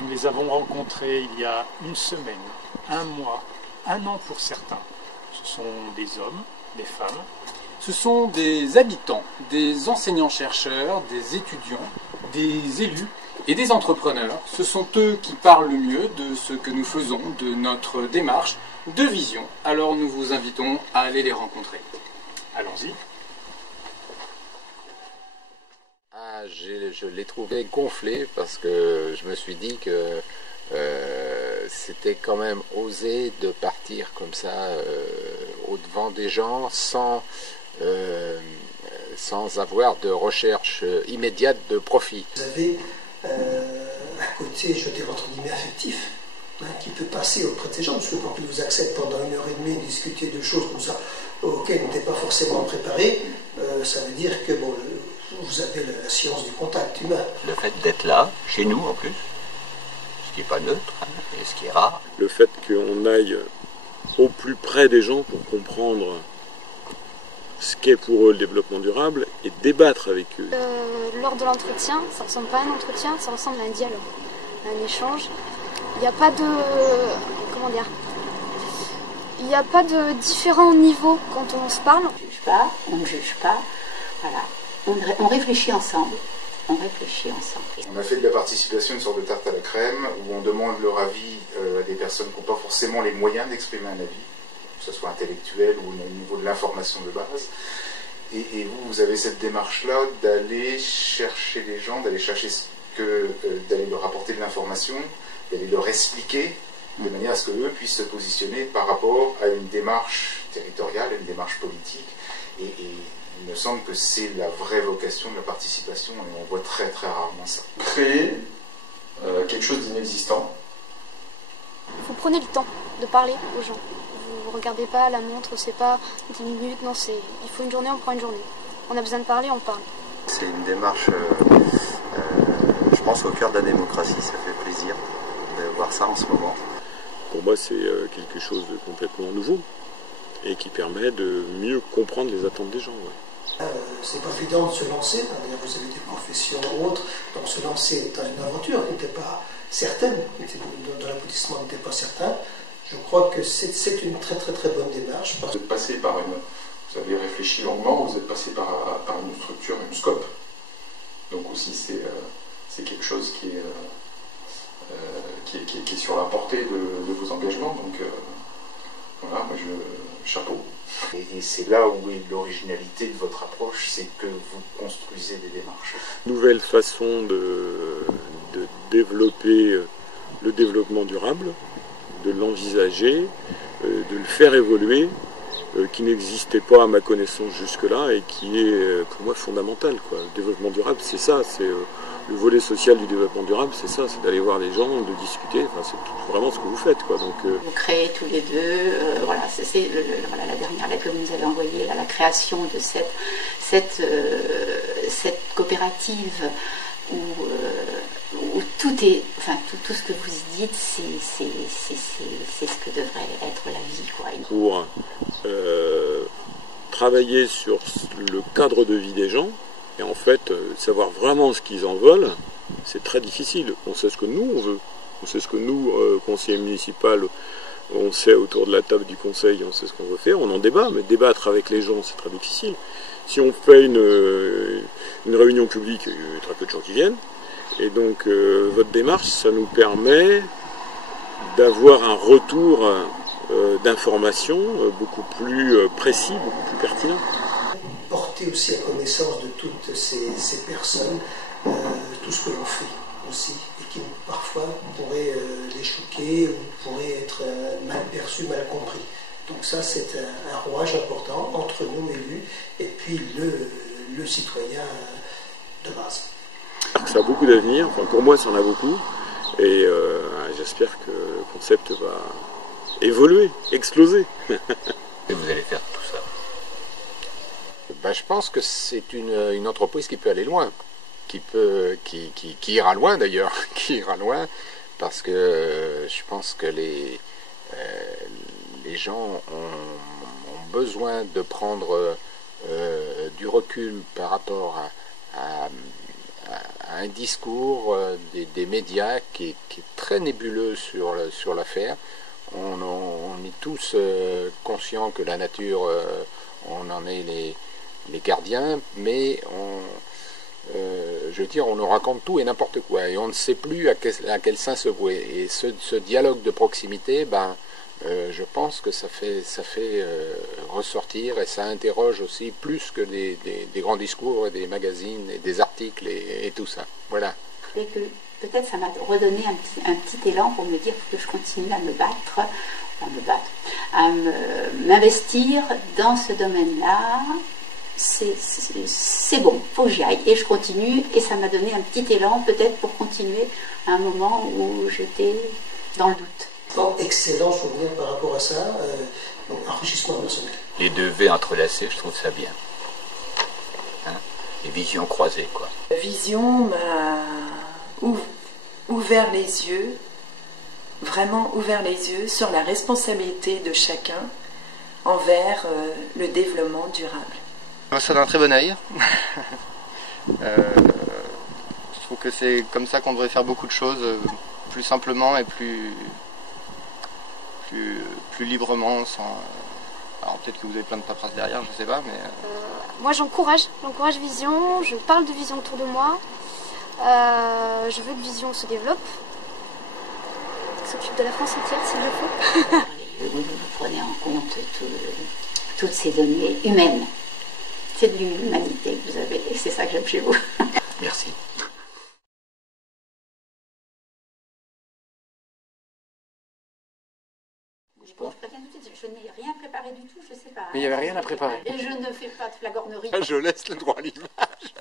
Nous les avons rencontrés il y a une semaine, un mois, un an pour certains. Ce sont des hommes, des femmes. Ce sont des habitants, des enseignants-chercheurs, des étudiants, des élus et des entrepreneurs. Ce sont eux qui parlent le mieux de ce que nous faisons, de notre démarche, de vision. Alors nous vous invitons à aller les rencontrer. Allons-y. Je l'ai trouvé gonflé parce que je me suis dit que c'était quand même osé de partir comme ça au-devant des gens sans avoir de recherche immédiate de profit. Vous avez un côté, je dirais entre guillemets, affectif, qui peut passer auprès de ces gens, parce que quand ils vous acceptent pendant 1h30 discuter de choses comme ça auxquelles ils n'étaient pas forcément préparés, ça veut dire que bon, vous avez la science du contact humain. Le fait d'être là, chez nous en plus, ce qui n'est pas neutre, et ce qui est rare. Le fait qu'on aille au plus près des gens pour comprendre ce qu'est pour eux le développement durable et débattre avec eux. Lors de l'entretien, ça ne ressemble pas à un entretien, ça ressemble à un dialogue, à un échange. Il n'y a pas de... comment dire ? Il n'y a pas de différents niveaux quand on se parle. On ne juge pas, voilà. On réfléchit ensemble. On a fait de la participation une sorte de tarte à la crème où on demande leur avis à des personnes qui n'ont pas forcément les moyens d'exprimer un avis, que ce soit intellectuel ou au niveau de l'information de base. Et vous avez cette démarche-là d'aller chercher les gens, d'aller leur apporter de l'information, d'aller leur expliquer de manière à ce qu'eux puissent se positionner par rapport à une démarche territoriale, à une démarche politique. Et il me semble que c'est la vraie vocation de la participation et on voit très très rarement ça. Créer quelque chose d'inexistant. Vous prenez le temps de parler aux gens. Vous ne regardez pas la montre, c'est pas 10 minutes, non, il faut une journée, on prend une journée. On a besoin de parler, on parle. C'est une démarche, je pense, au cœur de la démocratie. Ça fait plaisir de voir ça en ce moment. Pour moi, c'est quelque chose de complètement nouveau et qui permet de mieux comprendre les attentes des gens. Ouais. C'est pas évident de se lancer, d'ailleurs vous avez des professions autres, donc se lancer dans une aventure qui n'était pas certaine, dont l'aboutissement n'était pas certain. Je crois que c'est une très très très bonne démarche. Vous êtes passé vous avez réfléchi longuement, vous êtes passé par une structure, une scope. Donc aussi c'est quelque chose qui est sur la portée de vos engagements. Donc voilà, moi chapeau. Et c'est là où est l'originalité de votre approche, c'est que vous construisez des démarches. Nouvelle façon de développer le développement durable, de l'envisager, de le faire évoluer, qui n'existait pas à ma connaissance jusque-là et qui est pour moi fondamental, quoi. Le développement durable, c'est ça, c'est le volet social du développement durable, c'est ça, c'est d'aller voir les gens, de discuter, enfin, c'est vraiment ce que vous faites, quoi. Donc, vous créez tous les deux, voilà, c'est la dernière lettre que vous nous avez envoyée, la création de cette coopérative où tout est, enfin tout ce que vous dites, c'est ce que devrait être la vie, quoi. Pour travailler sur le cadre de vie des gens, et en fait, savoir vraiment ce qu'ils en veulent, c'est très difficile. On sait ce que nous, on veut. On sait ce que nous, conseillers municipaux, on sait autour de la table du conseil, on sait ce qu'on veut faire. On en débat, mais débattre avec les gens, c'est très difficile. Si on fait une réunion publique, il y a très peu de gens qui viennent. Et donc, votre démarche, ça nous permet d'avoir un retour d'information beaucoup plus précis, beaucoup plus pertinent. Porter aussi à connaissance de toutes ces personnes tout ce que l'on fait aussi, et qui parfois pourrait les choquer ou pourrait être mal perçu, mal compris. Donc ça, c'est un rouage important entre nous élus et puis le citoyen de base. Ça a beaucoup d'avenir, enfin, pour moi ça en a beaucoup, et j'espère que le concept va évoluer, exploser. Et vous allez faire tout ça? Ben, je pense que c'est une entreprise qui peut aller loin, qui ira loin d'ailleurs, qui ira loin, parce que je pense que les gens ont besoin de prendre du recul par rapport à un discours des médias qui est très nébuleux sur l'affaire. On est tous conscients que la nature, on en est les gardiens, mais je veux dire, on nous raconte tout et n'importe quoi, et on ne sait plus à quel sein se vouer. Et ce dialogue de proximité, je pense que ça fait ressortir, et ça interroge aussi plus que des grands discours et des magazines et des articles et tout ça. Voilà. Et que peut-être ça m'a redonné un petit élan pour me dire que je continue à m'investir dans ce domaine-là. C'est bon, faut que j'y aille, et je continue, et ça m'a donné un petit élan peut-être pour continuer à un moment où j'étais dans le doute. Bon, excellent souvenir par rapport à ça, donc enrichissement personnel. Les deux V entrelacés, je trouve ça bien. Hein, les visions croisées, quoi. La vision m'a ouvert les yeux, vraiment ouvert les yeux sur la responsabilité de chacun envers le développement durable. Ça d'un très bon œil. Je trouve que c'est comme ça qu'on devrait faire beaucoup de choses, plus simplement et plus librement, sans... Alors peut-être que vous avez plein de paperasse derrière, je sais pas, mais... Moi j'encourage Vision, je parle de Vision autour de moi, je veux que Vision se développe, s'occupe de la France entière s'il le faut. Vous prenez en compte toutes ces données humaines. C'est de l'humanité que vous avez, et c'est ça que j'aime chez vous. Merci. Bon, je préviens tout de suite, je n'ai rien préparé du tout, je sais pas. Mais il n'y avait rien à préparer. Et je ne fais pas de flagornerie. Je laisse le droit à l'image.